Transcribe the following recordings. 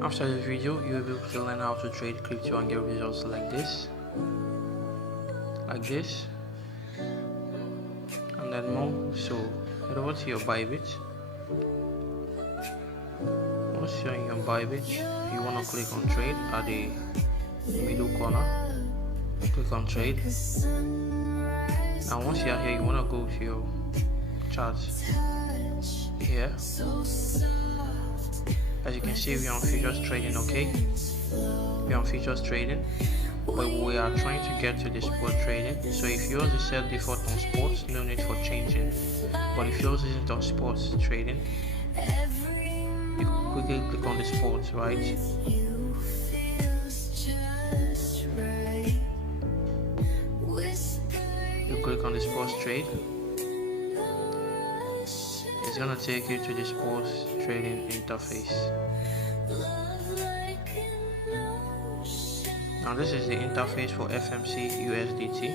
After this video, you will be able to learn how to trade crypto and get results like this, and then more. So head over to your Bybit. Once you're in your Bybit, you want to click on trade at the middle corner. Click on trade. Now once you are here, you want to go to your charts here. As you can see, we are on futures trading. Okay, we are on futures trading, but we are trying to get to the spot trading. So if yours is set default on sports, no need for changing. But if yours isn't on sports trading, you quickly click on the sports, right? You click on the sports trade. It's gonna take you to the sports trading interface. Now this is the interface for FMC USDT.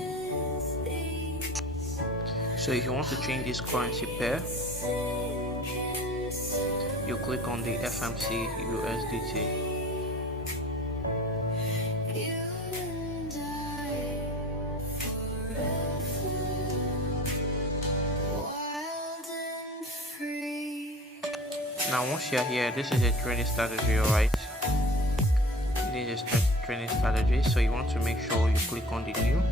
So if you want to change this currency pair, you click on the FMC USDT. Now once you are here, this is a trading strategy, alright? This is a trading strategy, so you want to make sure you click on the new,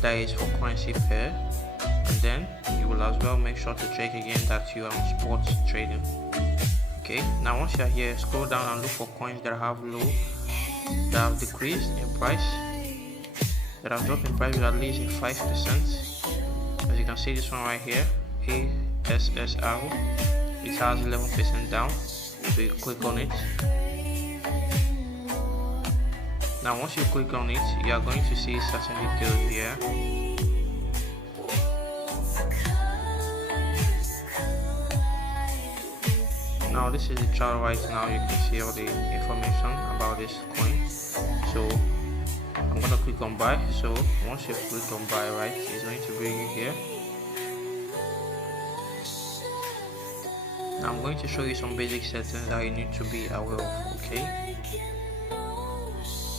that is for currency pair, and then you will as well make sure to check again that you are on sports trading. Okay, now once you are here, scroll down and look for coins that have decreased in price, that have dropped in price with at least 5%. As you can see, this one right here, ASSR, it has 11% down, so you click on it. Now once you click on it, you are going to see certain details here. Now this is the chart right now. You can see all the information about this coin. So I'm gonna click on buy. So once you click on buy, right, it's going to bring you here. Now I'm going to show you some basic settings that you need to be aware of, okay?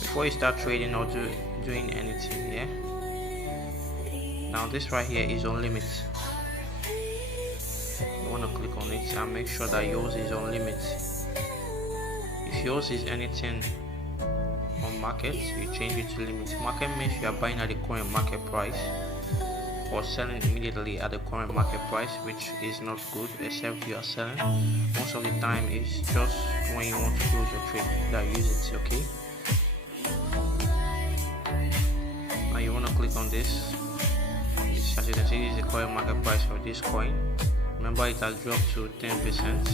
Before you start trading or doing anything here. Now this right here is on limit. You want to click on it and make sure that yours is on limit. If yours is anything on market, you change it to limit. Market means you are buying at the current market price or selling immediately at the current market price, which is not good, except you are selling. Most of the time it's just when you want to close your trade that you use it, okay? Now you want to click on this. As you can see, this is the current market price of this coin. Remember, it has dropped to 10%.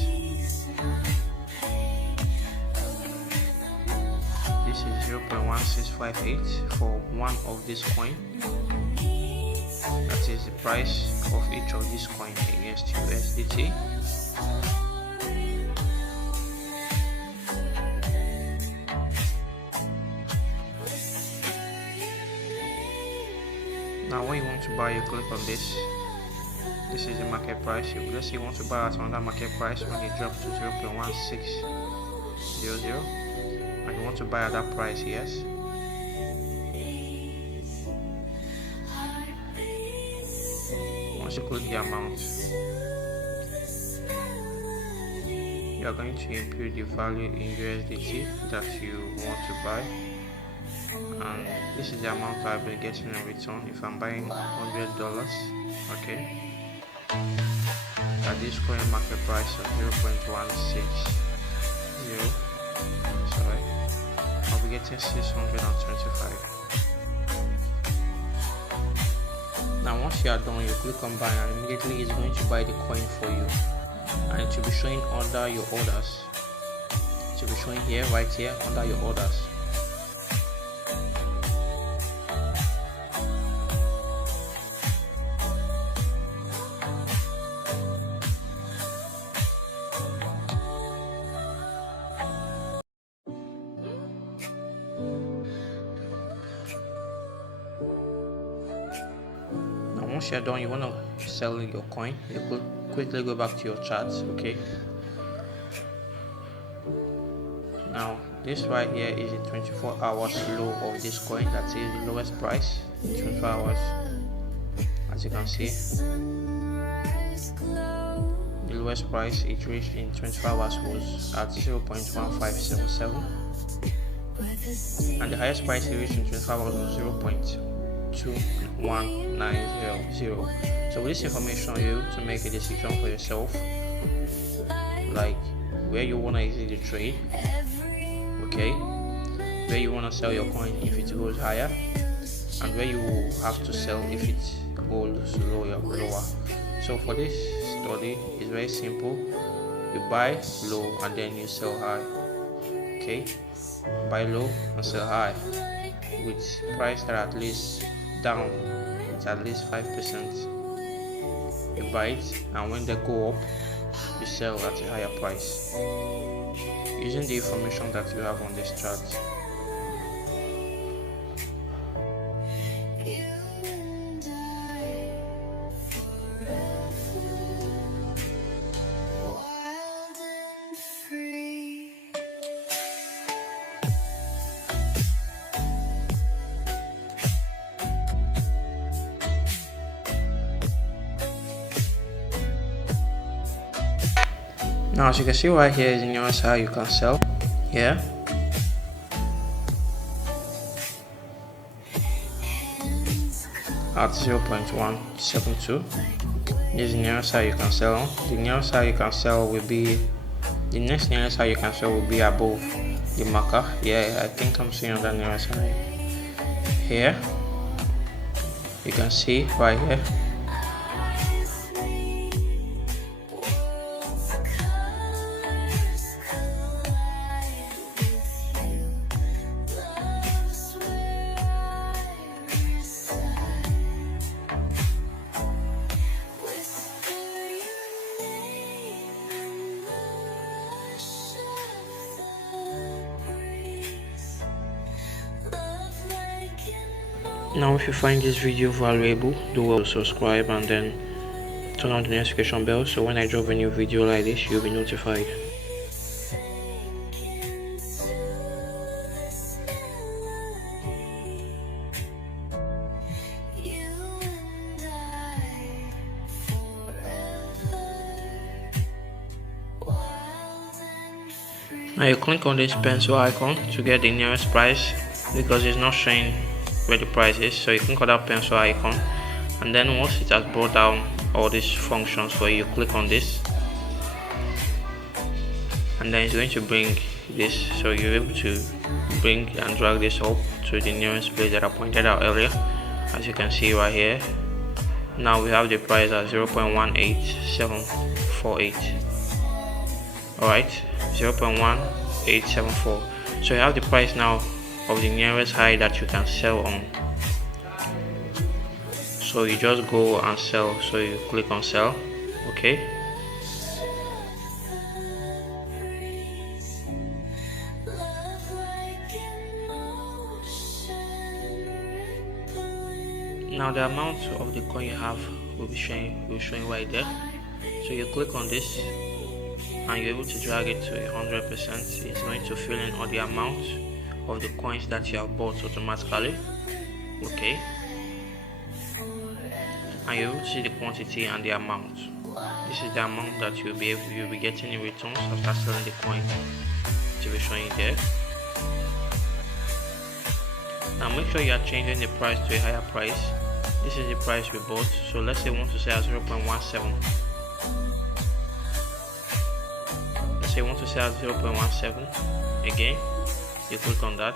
This is 0.1658 for one of this coin. That is the price of each of these coins against USDT. Now when you want to buy, you click on this. This is the market price. Let's say you want to buy at another market price when it drops to 0.1600, and you want to buy at that price, yes. Once you click the amount, you are going to input the value in USDT that you want to buy, and this is the amount I've been getting in return if I'm buying $100. Okay, at this current market price of 0.160, sorry, I'll be getting 625. Now once you are done, you click on buy, and immediately it's going to buy the coin for you, and it will be showing under your orders. It will be showing here, right here, under your orders. Once you're done, you want to sell your coin, you could quickly go back to your charts, okay? Now this right here is the 24 hours low of this coin, that is the lowest price in 24 hours. As you can see, the lowest price it reached in 24 hours was at 0.1577, and the highest price it reached in 24 hours was 0.21900. So with this information, you're able to make a decision for yourself, like where you want to exit the trade, okay, where you want to sell your coin if it goes higher, and where you will have to sell if it goes lower. So for this study, it's very simple. You buy low and then you sell high. Okay, buy low and sell high with price that at least down, it's at least 5%. You buy it, and when they go up, you sell at a higher price using the information that you have on this chart. Now as you can see right here is the nearest high you can sell here. At 0.172. This is the nearest high you can sell on. The nearest high you can sell will be, the next nearest high you can sell will be above the marker. Yeah, I think I'm seeing the nearest high here. You can see right here. Now if you find this video valuable, do well to subscribe and then turn on the notification bell, so when I drop a new video like this, you'll be notified. Now you click on this pencil icon to get the nearest price, because it's not showing where the price is. So you click on that pencil icon, and then once it has brought down all these functions for you, click on this, and then it's going to bring this, so you're able to bring and drag this up to the nearest place that I pointed out earlier. As you can see right here, now we have the price at 0.18748. alright, 0.1874. so you have the price now of the nearest high that you can sell on. So you just go and sell, so you click on sell, okay. Now the amount of the coin you have will be showing right there. So you click on this and you're able to drag it to 100%. It's going to fill in all the amount of the coins that you have bought automatically, okay. And you're able to see the quantity and the amount. This is the amount that you'll be getting in returns after selling the coin. To be showing there. Now make sure you are changing the price to a higher price. This is the price we bought, so let's say we want to sell at 0.17. Let's say we want to sell at 0.17. Again, you click on that.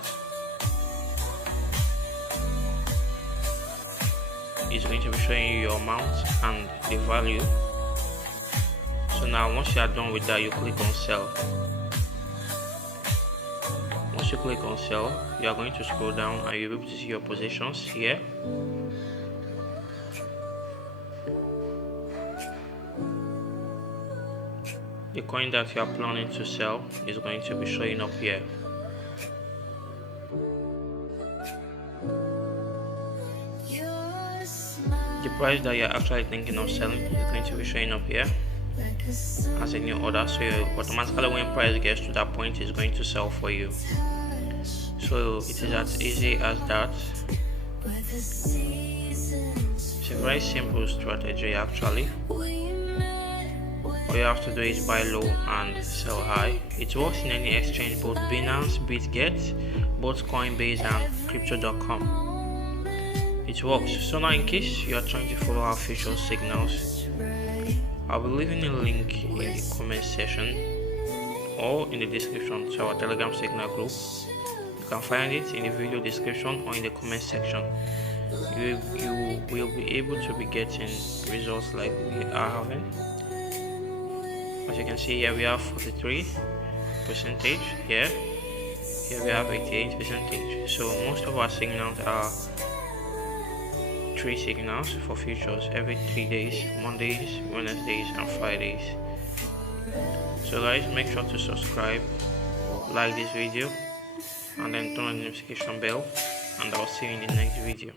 It's going to be showing you your amount and the value. So now once you are done with that, you click on sell. Once you click on sell, you are going to scroll down and you'll be able to see your positions here. The coin that you are planning to sell is going to be showing up here. The price that you are actually thinking of selling is going to be showing up here. as a new order, so automatically when price gets to that point it's going to sell for you. So it is as easy as that. It's a very simple strategy actually. All you have to do is buy low and sell high. It works in any exchange, both Binance, BitGet, both Coinbase and Crypto.com. It works. So now in case you are trying to follow our future signals, I'll be leaving a link in the comment section or in the description to our Telegram signal group. You can find it in the video description or in the comment section. You will be able to be getting results like we are having. As you can see here, we have 43% here we have 88%. So most of our signals are 3 signals for futures every 3 days: Mondays, Wednesdays and Fridays. So guys, make sure to subscribe, like this video, and then turn on the notification bell, and I'll see you in the next video.